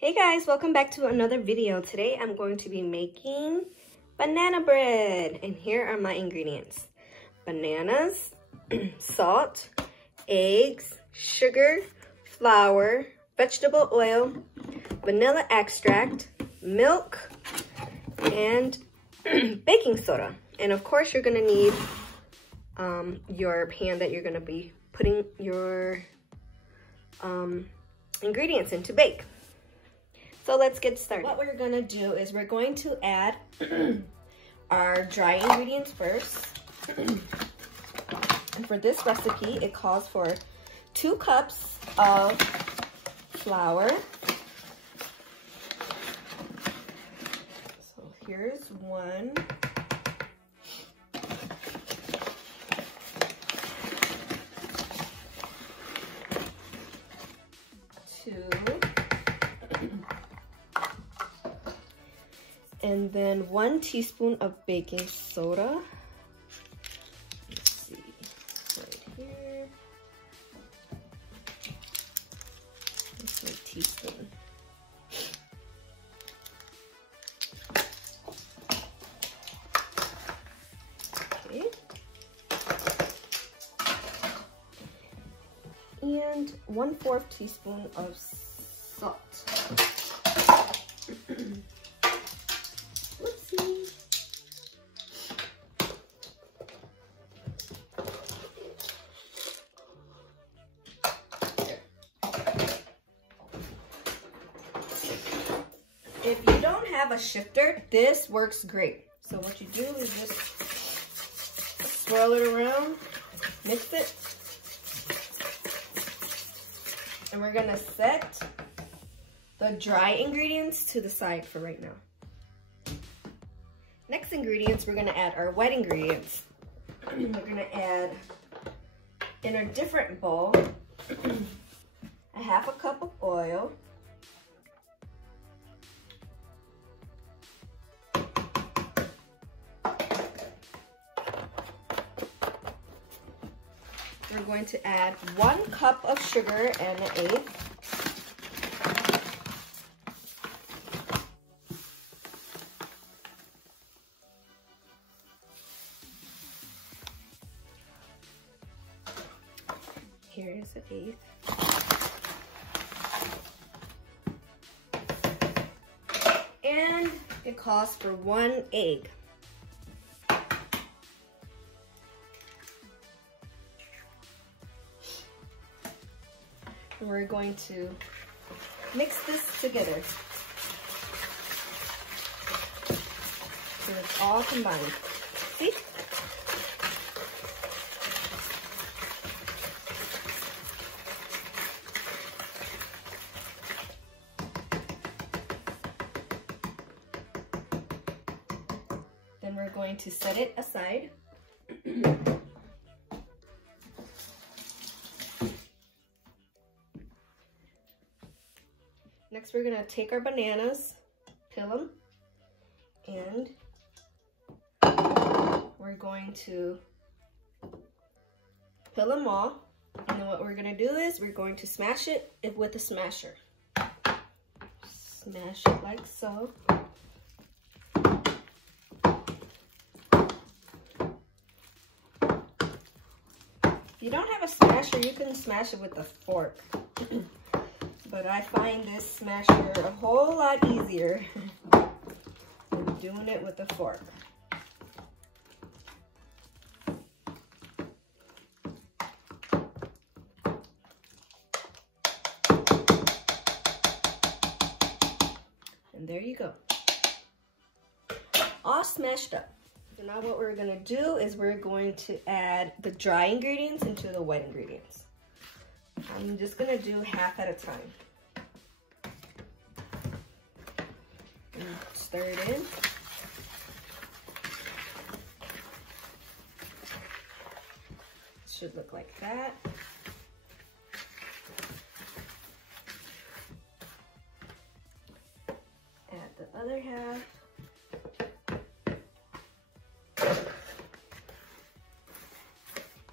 Hey guys, welcome back to another video. Today I'm going to be making banana bread, and here are my ingredients. Bananas, salt, eggs, sugar, flour, vegetable oil, vanilla extract, milk, and baking soda. And of course you're gonna need your pan that you're gonna be putting your ingredients in to bake. So let's get started. What we're gonna do is we're going to add our dry ingredients first. And for this recipe, it calls for 2 cups of flour. So here's 1. 2. And then 1 teaspoon of baking soda. Let's see, right here. That's my teaspoon. Okay. And 1/4 teaspoon of salt. If you don't have a shifter, this works great. So what you do is just swirl it around, mix it, and we're gonna set the dry ingredients to the side for right now. Next ingredients, we're gonna add our wet ingredients. We're gonna add, in a different bowl, a 1/2 cup of oil, we're going to add 1 cup of sugar and an egg. Here is an egg. And it calls for 1 egg. We're going to mix this together so it's all combined. See? Then we're going to set it aside. Next, we're gonna take our bananas, peel them, and we're going to peel them all. And then what we're gonna do is we're going to smash it with a smasher. Smash it like so. If you don't have a smasher, you can smash it with a fork. But I find this smasher a whole lot easier than doing it with a fork. And there you go. All smashed up. So now what we're gonna do is we're going to add the dry ingredients into the wet ingredients. I'm just gonna do 1/2 at a time. And stir it in. It should look like that. Add the other 1/2.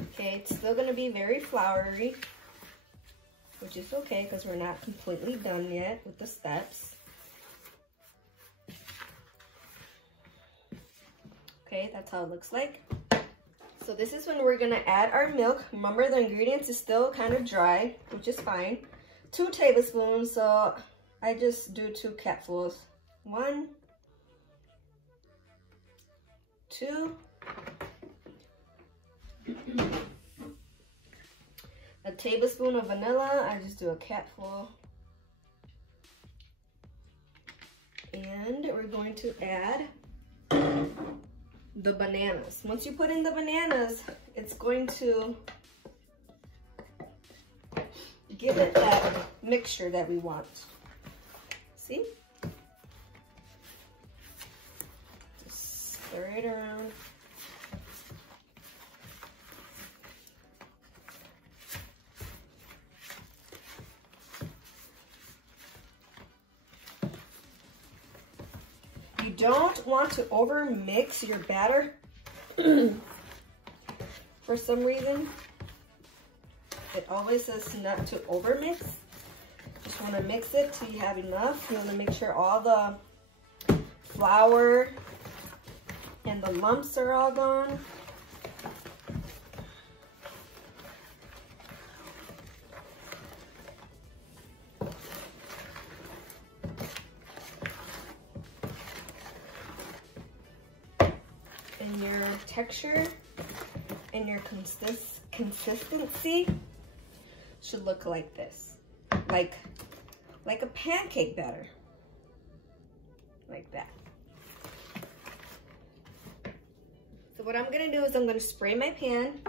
Okay, it's still gonna be very floury, which which is okay because we're not completely done yet with the steps. Okay, that's how it looks like. So this is when we're gonna add our milk. Remember, the ingredients is still kind of dry, which is fine. 2 tablespoons, so I just do 2 capfuls. 1, 2. A tablespoon of vanilla, I just do a capful. And we're going to add the bananas. Once you put in the bananas, it's going to give it that mixture that we want. See? Just stir it around. You don't want to over mix your batter for some reason. It always says not to over mix. Just want to mix it till you have enough. You want to make sure all the flour and the lumps are all gone. And your texture and your consistency should look like this, like a pancake batter, like that. So what I'm gonna do is I'm gonna spray my pan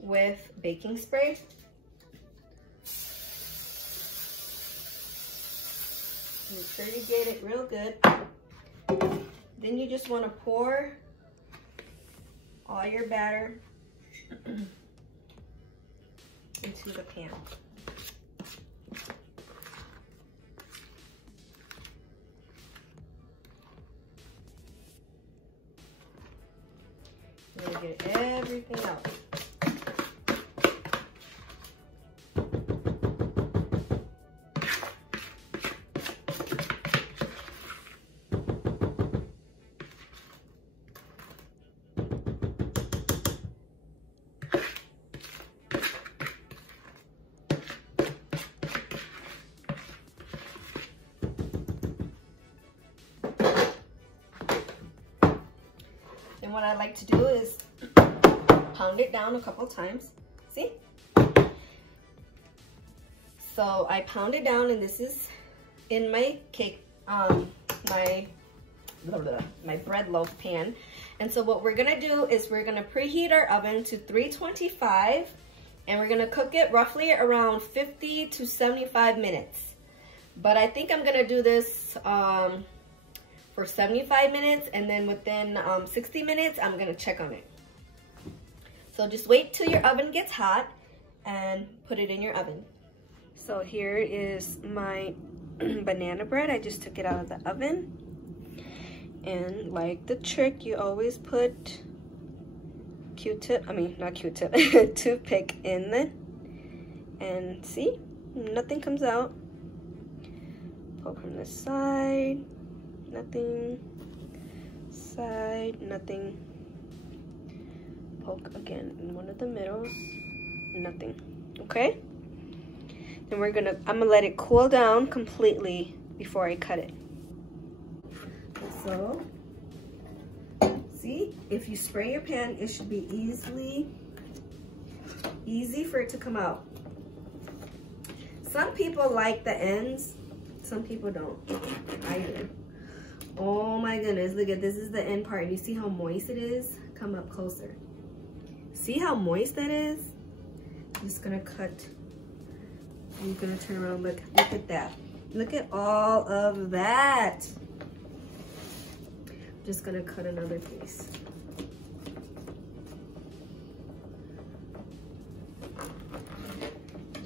with baking spray. Make sure you get it real good. Then you just want to pour all your batter into the pan. You're gonna get everything out. And what I like to do is pound it down a couple times. See? So I pound it down, and this is in my cake, my bread loaf pan. And so what we're gonna do is we're gonna preheat our oven to 325, and we're gonna cook it roughly around 50 to 75 minutes. But I think I'm gonna do this for 75 minutes, and then within 60 minutes, I'm gonna check on it. So just wait till your oven gets hot and put it in your oven. So here is my banana bread. I just took it out of the oven. And like the trick, you always put Q-tip, not Q-tip, toothpick in it. And see, nothing comes out. Poke from the side. Nothing, side, nothing. Poke again in one of the middles, nothing. Okay? Then I'm gonna let it cool down completely before I cut it. So, see, if you spray your pan, it should be easy for it to come out. Some people like the ends, some people don't. I do. Oh my goodness, look at this. Is the end part. You see how moist it is? Come up closer. See how moist that is? I'm just gonna cut. I'm gonna turn around. Look at that. Look at all of that. I'm just gonna cut another piece.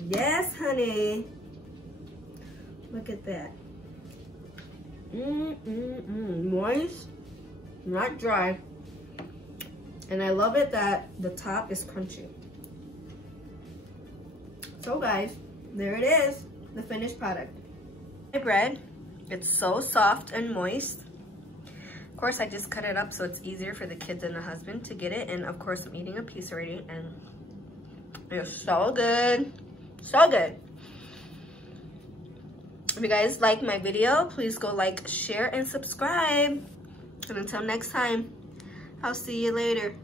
Yes, honey. Look at that. Moist, not dry. And I love it that the top is crunchy. So guys, there it is, the finished product. My bread, it's so soft and moist. Of course, I just cut it up so it's easier for the kids and the husband to get it. And of course, I'm eating a piece already, and it's so good, so good. If you guys like my video, please go like, share, and subscribe. And until next time, I'll see you later.